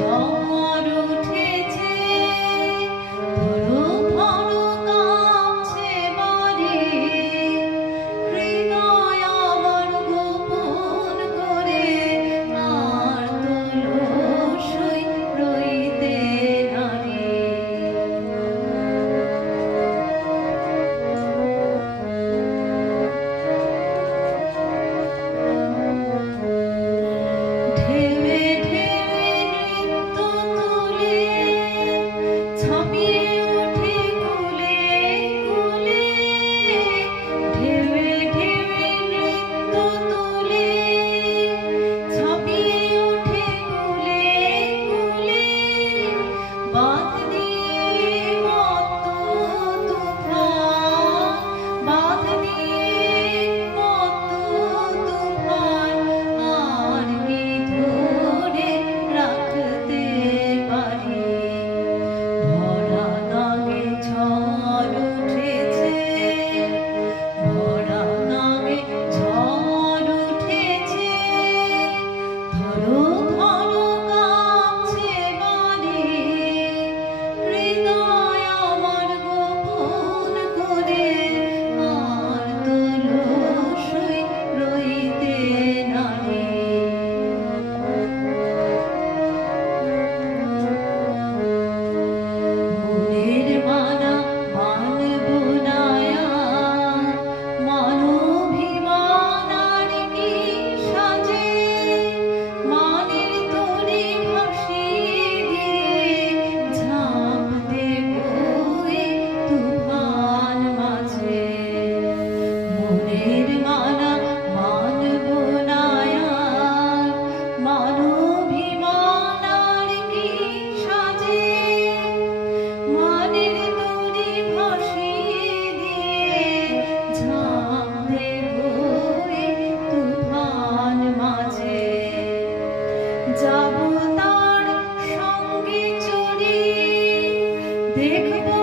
안녕 देखो